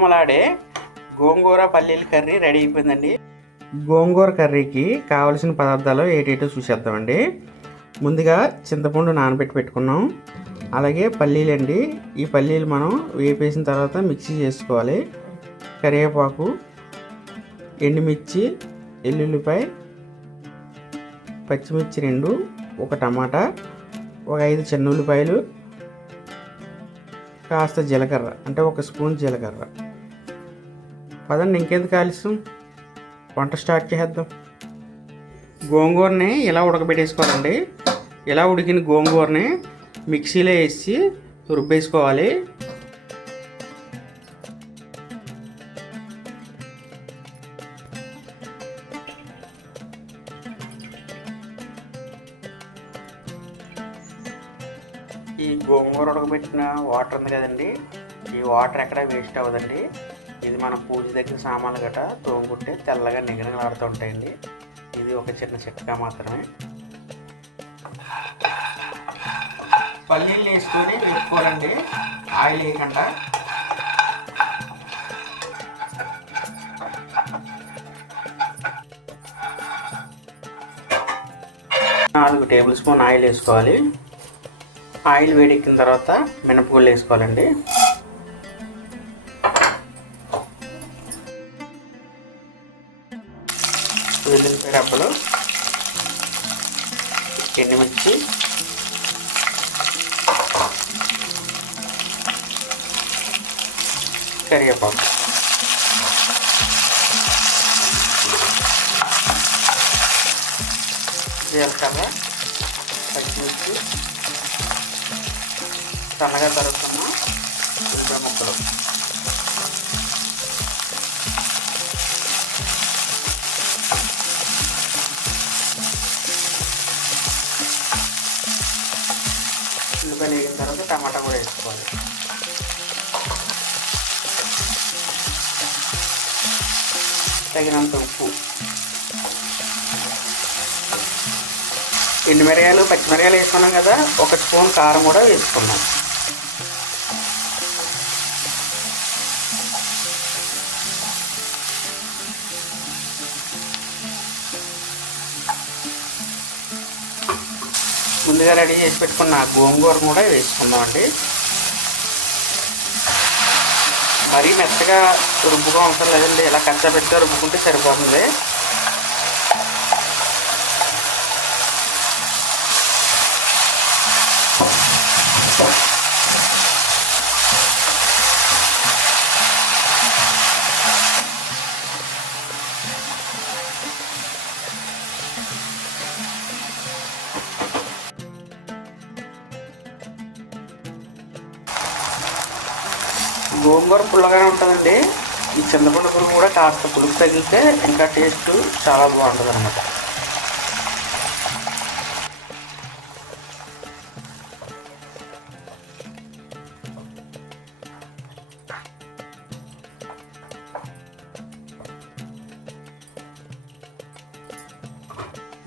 గుమగుమలాడే గోంగూర పల్లీల curry ready అయిపోయిందండి. గోంగూర కర్రీకి కావలసిన పదార్థాలు ఏటేటో చూసేద్దామండి. ముందుగా చింతపండు నానబెట్టి పెట్టుకున్నాం. అలాగే పల్లీలు అండి ఈ పల్లీలు మనం వేపేసిన తర్వాత మిక్సీ చేసుకోవాలి. కరివేపాకు ఎండుమిర్చి ఎల్లుల్లిపాయ పచ్చిమిర్చి రెండు ఒక టమాటా ఒక ఐదు చిన్న ఉల్లిపాయలు కాస్త జీలకర్ర అంటే ఒక స్పూన్ జీలకర్ర. పదండి ఇంకెందుకు ఆలస్యం? వంట స్టార్ట్ చేద్దాం గోంగూరని ఇలా ఉడకబెట్టేసుకోవాలండి. ఇలా ఉడికిన గోంగూరని మిక్సీలో వేసి రుబ్బేసుకోవాలి. ఈ గోంగూర ఉడకబెట్టిన వాటర్ ఉంది కదండి ఈ వాటర్ ఎక్కడ వేస్ట్ అవ్వదండి. ఇది మన పూజ దగ్గర సామాన్లు గట్రా తోముకుంటే తెల్లగా నిగనగలాడుతుంటాయండి ఇది ఒక చిన్న చిట్కా మాత్రమే. పల్లీలు వేసుకొని పెట్టుకోరండి ఆయిల్ వేయకుండా. నాలుగు టేబుల్ స్పూన్ ఆయిల్ వేసుకోవాలి. ఆయిల్ వేడెక్కిన తర్వాత మినపగుళ్ళు వేసుకోవాలండి. వెల్లుల్లిపాయ రబ్బలు ఎండుమిర్చి కరివేపాకు. జీలకర్ర పచ్చిమిర్చి సన్నగా తరుక్కున్న ఉల్లిపాయ ముక్కలు. ఉల్లిపాయలు వేగిన తర్వాత టమాటా కూడా వేసుకోవాలి. తగినంత ఉప్పు. ఎండు మిరియాలు పచ్చిమిరియాలు వేసుకున్నాం కదా ఒక స్పూన్ కారం కూడా వేసుకున్నాం. ముందుగా రెడీ చేసి పెట్టుకున్న గోంగూర కూడా వేసుకుందామండి. మరీ మెత్తగా రుబ్బుగా అవసరం లేదండి ఇలా కచ్చా పెట్టుగా రుబ్బుకుంటే సరిపోతుంది. గోంగూర పుల్లగానే ఉంటుందండి. ఈ చింతపండు పులుపు కూడా కాస్త పులుపు తగిలితే ఇంకా టేస్ట్ చాలా బాగుంటుంది అనమాట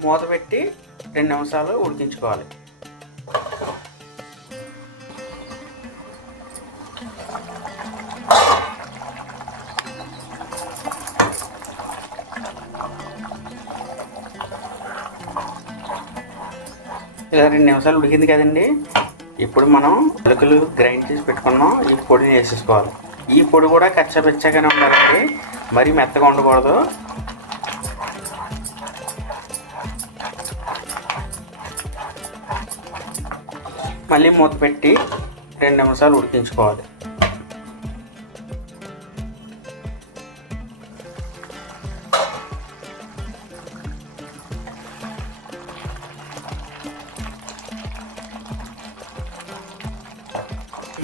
మూత పెట్టి రెండు నిమిషాలు ఉడికించుకోవాలి. ఇలా రెండు నిమిషాలు ఉడికింది కదండి. ఇప్పుడు మనం అలుకులు గ్రైండ్ చేసి పెట్టుకున్నాం. ఈ పొడిని వేసేసుకోవాలి. ఈ పొడి కూడా కచ్చపిచ్చగానే ఉండాలండి. మరీ మెత్తగా ఉండకూడదు. మళ్ళీ మూత పెట్టి రెండు నిమిషాలు ఉడికించుకోవాలి.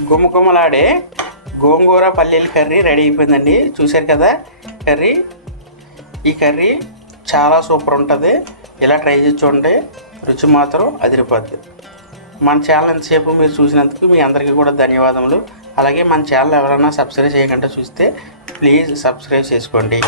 గుమగుమలాడే గోంగూర పల్లీల కర్రీ రెడీ అయిపోయిందండి. చూశారు కదా కర్రీ? ఈ కర్రీ చాలా సూపర్ ఉంటుంది. ఇలా ట్రై చేసి చూడండి. రుచి మాత్రం అదిరిపోద్ది. మన ఛానల్ ఎంతసేపు మీరు చూసినందుకు మీ అందరికీ కూడా ధన్యవాదములు. అలాగే మన ఛానల్ ఎవరైనా సబ్స్క్రైబ్ చేయకుండా చూస్తే ప్లీజ్ సబ్స్క్రైబ్ చేసుకోండి.